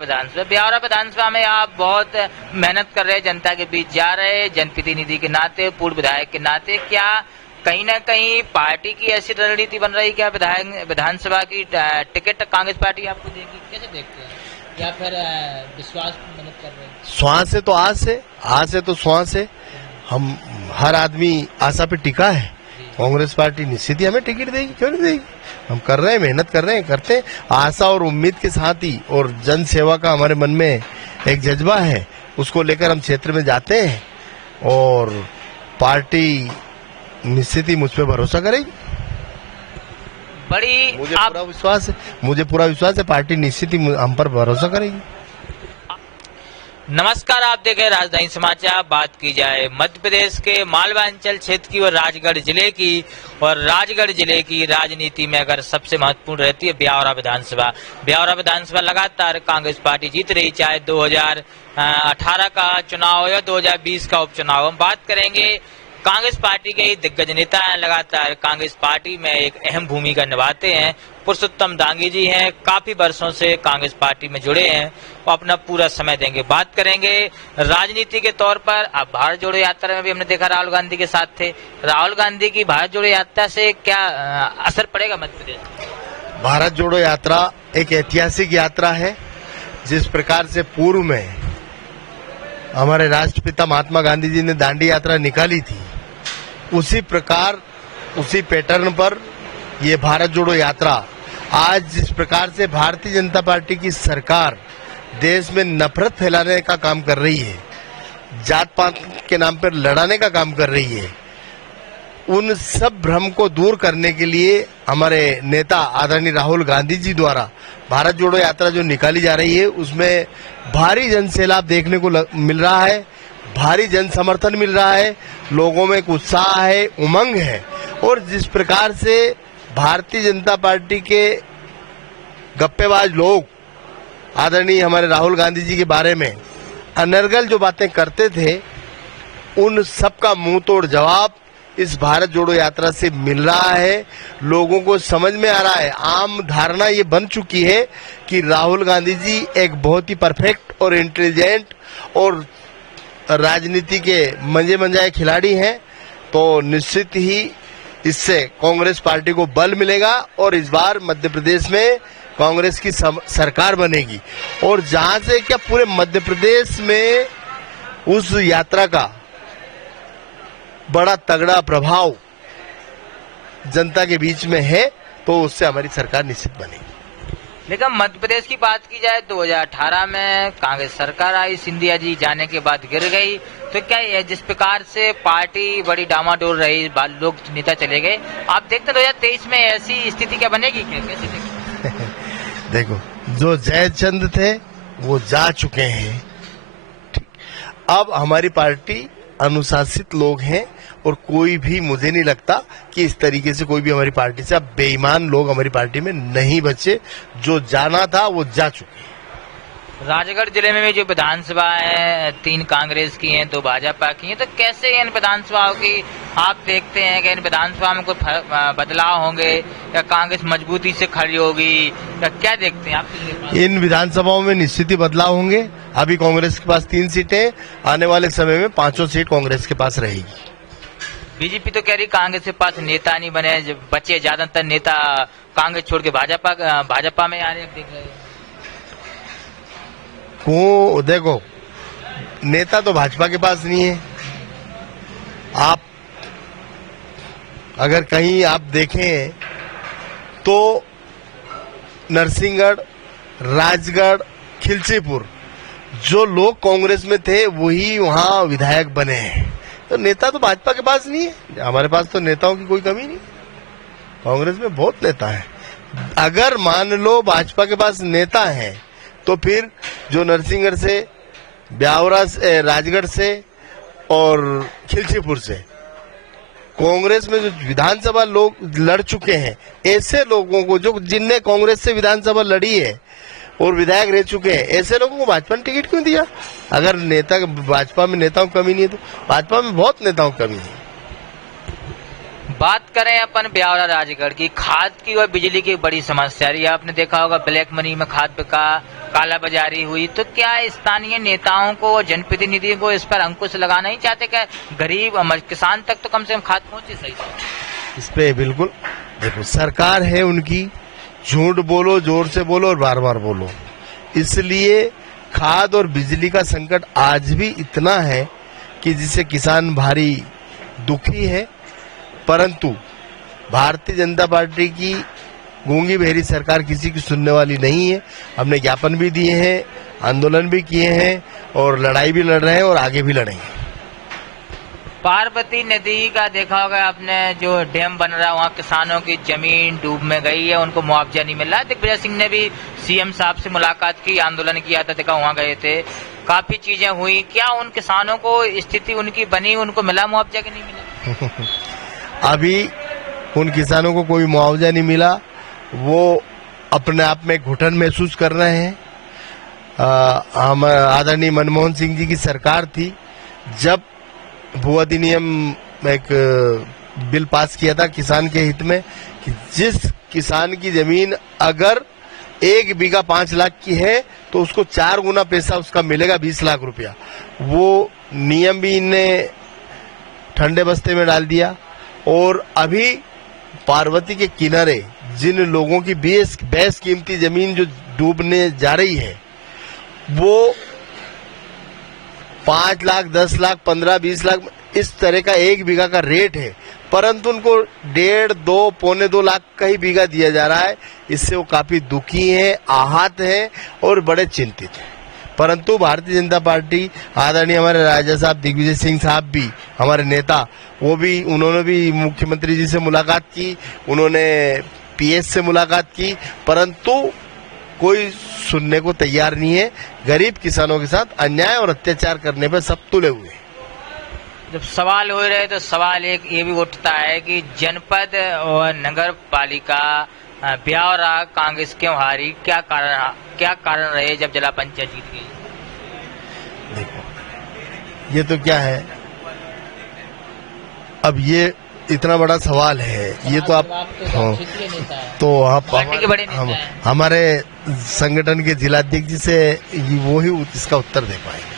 विधानसभा ब्यावरा विधानसभा में आप बहुत मेहनत कर रहे हैं, जनता के बीच जा रहे हैं, जनप्रतिनिधि के नाते, पूर्व विधायक के नाते। क्या कहीं ना कहीं पार्टी की ऐसी रणनीति बन रही, क्या विधानसभा की टिकट कांग्रेस पार्टी आपको देगी? कैसे देखते हैं, या फिर विश्वास मदद कर रहे हैं? श्वास है तो आज से तो श्वास है। हम हर आदमी आशा पे टिका है। कांग्रेस पार्टी निश्चित ही हमें टिकट देगी, क्यों नहीं देगी। हम कर रहे हैं, मेहनत कर रहे हैं, करते हैं आशा और उम्मीद के साथ ही। और जन सेवा का हमारे मन में एक जज्बा है, उसको लेकर हम क्षेत्र में जाते हैं और पार्टी निश्चित ही मुझ पे भरोसा करेगी। मुझे पूरा विश्वास है पार्टी निश्चित ही हम पर भरोसा करेगी। नमस्कार, आप देख रहे हैं राजधानी समाचार। बात की जाए मध्य प्रदेश के मालवांचल क्षेत्र की और राजगढ़ जिले की राजनीति में अगर सबसे महत्वपूर्ण रहती है ब्यावरा विधानसभा लगातार कांग्रेस पार्टी जीत रही, चाहे 2018 का चुनाव हो या 2020 का उपचुनाव। हम बात करेंगे कांग्रेस पार्टी के दिग्गज नेता हैं, लगातार कांग्रेस पार्टी में एक अहम भूमिका निभाते हैं। पुरुषोत्तम दांगी जी हैं, काफी वर्षों से कांग्रेस पार्टी में जुड़े हैं, वो अपना पूरा समय देंगे। बात करेंगे राजनीति के तौर पर। अब भारत जोड़ो यात्रा में भी हमने देखा राहुल गांधी के साथ थे। राहुल गांधी की भारत जोड़ो यात्रा से क्या असर पड़ेगा मध्य प्रदेश? भारत जोड़ो यात्रा एक ऐतिहासिक यात्रा है। जिस प्रकार से पूर्व में हमारे राष्ट्रपिता महात्मा गांधी जी ने दांडी यात्रा निकाली थी, उसी प्रकार उसी पैटर्न पर ये भारत जोड़ो यात्रा आज जिस प्रकार से भारतीय जनता पार्टी की सरकार देश में नफरत फैलाने का काम कर रही है, जात पात के नाम पर लड़ाने का काम कर रही है, उन सब भ्रम को दूर करने के लिए हमारे नेता आदरणीय राहुल गांधी जी द्वारा भारत जोड़ो यात्रा जो निकाली जा रही है, उसमें भारी जन सैलाब देखने को मिल रहा है, भारी जन समर्थन मिल रहा है, लोगों में एक उत्साह है, उमंग है। और जिस प्रकार से भारतीय जनता पार्टी के गप्पेबाज लोग आदरणीय हमारे राहुल गांधी जी के बारे में अनर्गल जो बातें करते थे, उन सबका मुंह तोड़ जवाब इस भारत जोड़ो यात्रा से मिल रहा है। लोगों को समझ में आ रहा है, आम धारणा ये बन चुकी है कि राहुल गांधी जी एक बहुत ही परफेक्ट और इंटेलिजेंट और राजनीति के मंजे मंजाए खिलाड़ी हैं। तो निश्चित ही इससे कांग्रेस पार्टी को बल मिलेगा और इस बार मध्य प्रदेश में कांग्रेस की सरकार बनेगी। और जहां से क्या पूरे मध्य प्रदेश में उस यात्रा का बड़ा तगड़ा प्रभाव जनता के बीच में है, तो उससे हमारी सरकार निश्चित बनेगी। लेकिन मध्य प्रदेश की बात की जाए, 2018 में कांग्रेस सरकार आई, सिंधिया जी जाने के बाद गिर गई। तो क्या ये जिस प्रकार से पार्टी बड़ी डामाडोल रही, लोग नेता चले गए, आप देखते 2023 में ऐसी स्थिति क्या बनेगी? कैसे देखते? देखो, जो जयचंद थे वो जा चुके हैं। अब हमारी पार्टी अनुशासित लोग हैं और कोई भी, मुझे नहीं लगता कि इस तरीके से कोई भी हमारी पार्टी से, अब बेईमान लोग हमारी पार्टी में नहीं बचे। जो जाना था वो जा चुके। राजगढ़ जिले में भी जो विधानसभा है, 3 कांग्रेस की हैं, 2 भाजपा की हैं, तो कैसे इन विधानसभाओं की आप देखते हैं कि इन विधानसभा में कोई बदलाव होंगे या कांग्रेस मजबूती से खड़ी होगी, या क्या देखते हैं आप? इन विधानसभाओं में निश्चित ही बदलाव होंगे। अभी कांग्रेस के पास 3 सीटें, आने वाले समय में 5 सीट कांग्रेस के पास रहेगी। बीजेपी तो कह रही कांग्रेस के पास नेता नहीं बने, बचे ज्यादातर नेता कांग्रेस छोड़ के भाजपा में आ रहे हैं। देख रहे हैं को देखो, नेता तो भाजपा के पास नहीं है। आप अगर कहीं आप देखें तो नरसिंहगढ़, राजगढ़, खिलचीपुर जो लोग कांग्रेस में थे वही वहां विधायक बने हैं। तो नेता तो भाजपा के पास नहीं है। हमारे पास तो नेताओं की कोई कमी नहीं, कांग्रेस में बहुत नेता है। अगर मान लो भाजपा के पास नेता है तो फिर जो नरसिंहगढ़ से, ब्यावरा से, राजगढ़ से और खिलचीपुर से कांग्रेस में जो विधानसभा लोग लड़ चुके हैं, ऐसे लोगों को जो जिनने कांग्रेस से विधानसभा लड़ी है और विधायक रह चुके हैं, ऐसे लोगों को भाजपा ने टिकट क्यों दिया? अगर नेता भाजपा में नेताओं की कमी नहीं है तो भाजपा में बहुत नेताओं की कमी है। बात करें अपन ब्यावरा राजगढ़ की, खाद की और बिजली की बड़ी समस्या रही है। आपने देखा होगा ब्लैक मनी में खाद बिका, कालाबाजारी हुई, तो क्या स्थानीय नेताओं को, जनप्रतिनिधियों को इस पर अंकुश लगाना नहीं चाहते? क्या गरीब किसान तक तो कम से कम खाद पहुंचे सही से? इस पे बिल्कुल देखो, सरकार है उनकी, झूठ बोलो, जोर से बोलो और बार बार बोलो, इसलिए खाद और बिजली का संकट आज भी इतना है कि जिससे किसान भारी दुखी है। परंतु भारतीय जनता पार्टी की गूंगी बहरी सरकार किसी की सुनने वाली नहीं है। हमने ज्ञापन भी दिए हैं, आंदोलन भी किए हैं और लड़ाई भी लड़ रहे हैं और आगे भी लड़ेंगे। पार्वती नदी का देखा होगा आपने, जो डैम बन रहा है वहाँ किसानों की जमीन डूब में गई है, उनको मुआवजा नहीं मिल रहा। दिग्विजय सिंह ने भी सीएम साहब से मुलाकात की, आंदोलन किया था, देखा वहाँ गए थे, काफी चीजें हुई। क्या उन किसानों को स्थिति उनकी बनी, उनको मिला मुआवजा कि नहीं मिला? अभी उन किसानों को कोई मुआवजा नहीं मिला, वो अपने आप में घुटन महसूस कर रहे हैं। हम आदरणीय मनमोहन सिंह जी की सरकार थी जब भू अधिनियम एक बिल पास किया था किसान के हित में कि जिस किसान की जमीन अगर 1 बीघा 5 लाख की है तो उसको 4 गुना पैसा उसका मिलेगा, 20 लाख रुपया। वो नियम भी इनने ठंडे बस्ते में डाल दिया। और अभी पार्वती के किनारे जिन लोगों की बेस कीमती जमीन जो डूबने जा रही है, वो 5 लाख, 10 लाख, 15, 20 लाख इस तरह का 1 बीघा का रेट है, परंतु उनको 1.5, 2, पौने 2 लाख का ही बीघा दिया जा रहा है। इससे वो काफी दुखी हैं, आहत हैं और बड़े चिंतित हैं। परंतु भारतीय जनता पार्टी, आदरणीय हमारे राजा साहब दिग्विजय सिंह साहब भी, हमारे नेता, उन्होंने भी मुख्यमंत्री जी से मुलाकात की, उन्होंने पीएस से मुलाकात की, परंतु कोई सुनने को तैयार नहीं है। गरीब किसानों के साथ अन्याय और अत्याचार करने पर सब तुले हुए। जब सवाल हो रहे तो सवाल एक ये भी उठता है कि जनपद और नगर पालिका ब्यावरा कांग्रेस क्यों हारी? क्या कारण रहे जब जिला पंचायत जीत गई? देखो, ये तो क्या है, अब ये इतना बड़ा सवाल है, ये तो आप तो आप हमारे संगठन के जिलाध्यक्ष जी से वो ही इसका उत्तर दे पाएंगे।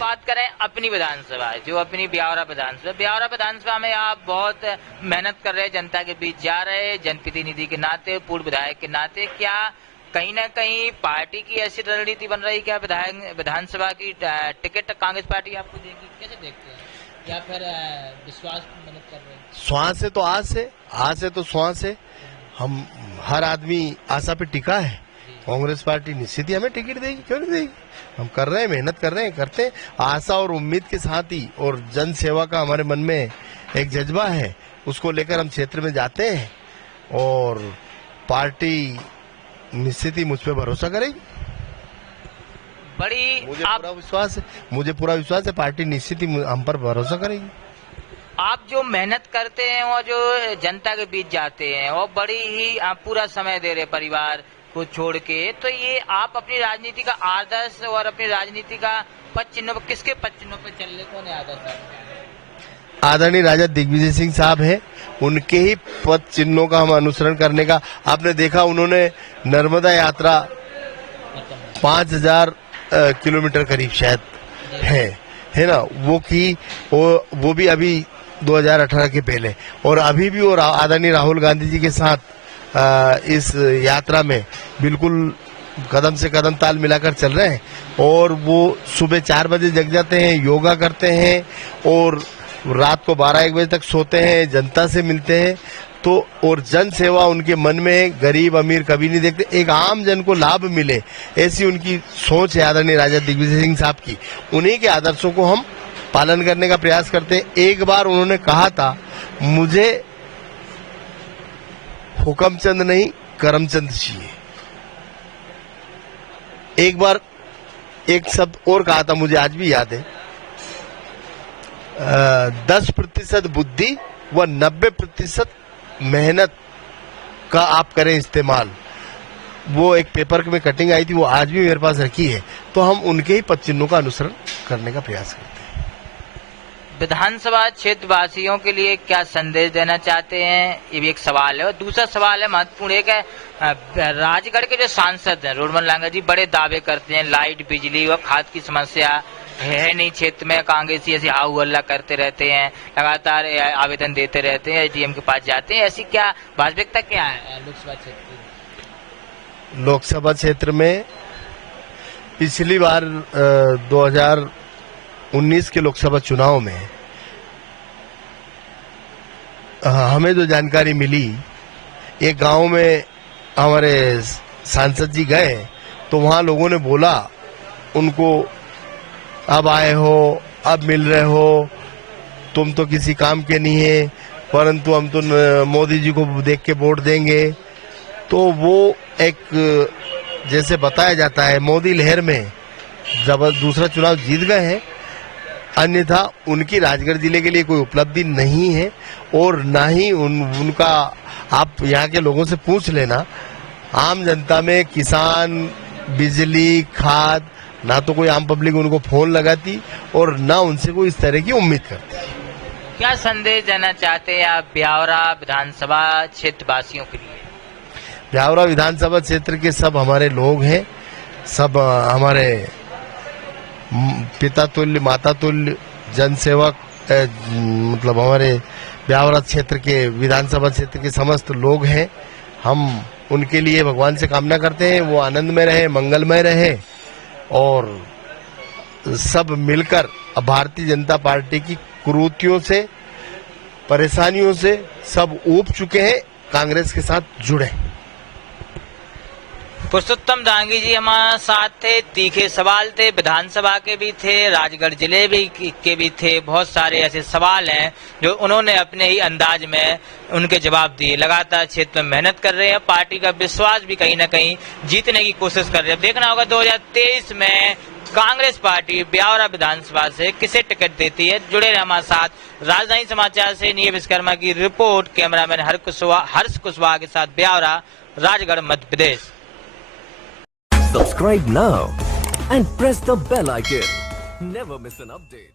बात करें अपनी विधानसभा, जो अपनी ब्यावरा विधानसभा में आप बहुत मेहनत कर रहे हैं, जनता के बीच जा रहे हैं, जनप्रतिनिधि के नाते, पूर्व विधायक के नाते, क्या कहीं ना कहीं पार्टी की ऐसी रणनीति बन रही, क्या विधानसभा की टिकट कांग्रेस पार्टी आपको देगी? कैसे देखते हैं? या फिर विश्वास मदद कर रहे हैं? श्वास है तो आस है, आस है तो श्वास है। हम हर आदमी आशा पे टिका है। कांग्रेस पार्टी निश्चित ही हमें टिकट देगी, क्यों नहीं देगी? हम कर रहे हैं, मेहनत कर रहे हैं, करते हैं आशा और उम्मीद के साथ ही। और जन सेवा का हमारे मन में एक जज्बा है, उसको लेकर हम क्षेत्र में जाते हैं और पार्टी निश्चित ही मुझ पर भरोसा करेगी। मुझे पूरा विश्वास है पार्टी निश्चित ही हम पर भरोसा करेगी। आप जो मेहनत करते हैं और जो जनता के बीच जाते हैं और बड़ी ही आप पूरा समय दे रहे परिवार को छोड़ के, तो ये आप अपनी राजनीति का आदर्श और अपनी राजनीति का पद चिन्हों पर, किसके पद चिन्हों पर चल रहे, कौन है आदर्श? आदरणीय राजा दिग्विजय सिंह साहब हैं, उनके ही पद चिन्हों का हम अनुसरण करने का। आपने देखा उन्होंने नर्मदा यात्रा 5000 किलोमीटर करीब शायद है ना, वो की, वो भी अभी 2018 के पहले, और अभी भी और आदरणीय राहुल गांधी जी के साथ इस यात्रा में बिल्कुल कदम से कदम ताल मिलाकर चल रहे हैं। और वो सुबह 4 बजे जग जाते हैं, योगा करते हैं और रात को 12-1 बजे तक सोते हैं, जनता से मिलते हैं। तो और जन सेवा उनके मन में है, गरीब अमीर कभी नहीं देखते, एक आम जन को लाभ मिले, ऐसी उनकी सोच है आदरणीय राजा दिग्विजय सिंह साहब की। उन्हीं के आदर्शों को हम पालन करने का प्रयास करते हैं। एक बार उन्होंने कहा था, मुझे हुक्मचंद नहीं करमचंद चाहिए। एक बार एक शब्द और कहा था, मुझे आज भी याद है, 10% बुद्धि व 90% मेहनत का आप करें इस्तेमाल। वो एक पेपर में कटिंग आई थी, वो आज भी मेरे पास रखी है। तो हम उनके ही पद चिन्हों का अनुसरण करने का प्रयास करते हैं। विधानसभा क्षेत्र वासियों के लिए क्या संदेश देना चाहते हैं, ये भी एक सवाल है। और दूसरा सवाल है महत्वपूर्ण, एक है राजगढ़ के जो सांसद हैं रोडमल लांगा जी बड़े दावे करते हैं लाइट, बिजली और खाद की समस्या है नहीं क्षेत्र में, कांग्रेसी ऐसी हाउ हल्ला करते रहते हैं, लगातार आवेदन देते रहते हैं, एसडीएम के पास जाते हैं, ऐसी क्या वास्तविकता क्या है लोकसभा क्षेत्र की? लोकसभा क्षेत्र में पिछली बार 2019 के लोकसभा चुनाव में हमें जो जानकारी मिली, एक गांव में हमारे सांसद जी गए तो वहां लोगों ने बोला उनको, अब आए हो, अब मिल रहे हो, तुम तो किसी काम के नहीं है, परंतु हम तो मोदी जी को देख के वोट देंगे। तो वो एक जैसे बताया जाता है मोदी लहर में जब दूसरा चुनाव जीत गए हैं, अन्यथा उनकी राजगढ़ जिले के लिए कोई उपलब्धि नहीं है और ना ही उनका, आप यहाँ के लोगों से पूछ लेना, आम जनता में किसान, बिजली, खाद, ना तो कोई आम पब्लिक उनको फोन लगाती और ना उनसे कोई इस तरह की उम्मीद करती। क्या संदेश देना चाहते हैं आप ब्यावरा विधानसभा क्षेत्र वासियों के लिए? ब्यावरा विधानसभा क्षेत्र के सब हमारे लोग हैं, सब हमारे पिता तुल्य माता तुल्य जनसेवक, मतलब हमारे ब्यावरा क्षेत्र के विधानसभा क्षेत्र के समस्त लोग हैं। हम उनके लिए भगवान से कामना करते हैं वो आनंदमय रहे, मंगलमय रहे और सब मिलकर भारतीय जनता पार्टी की कुरीतियों से, परेशानियों से सब ऊब चुके हैं, कांग्रेस के साथ जुड़े। पुरुषोत्तम दांगी जी हमारे साथ थे, तीखे सवाल थे, विधानसभा के भी थे, राजगढ़ जिले के भी थे, बहुत सारे ऐसे सवाल हैं जो उन्होंने अपने ही अंदाज में उनके जवाब दिए। लगातार क्षेत्र में मेहनत कर रहे हैं, पार्टी का विश्वास भी कहीं ना कहीं जीतने की कोशिश कर रहे हैं। देखना होगा 2023 में कांग्रेश पार्टी ब्यावरा विधानसभा से किसे टिकट देती है। जुड़े रहे हमारे साथ। राजधानी समाचार से नीरज विश्वकर्मा की रिपोर्ट, कैमरामैन हर्ष कुशवाहा के साथ Biaora, Rajgarh, Madhya Pradesh. Subscribe now and press the bell icon. Never miss an update.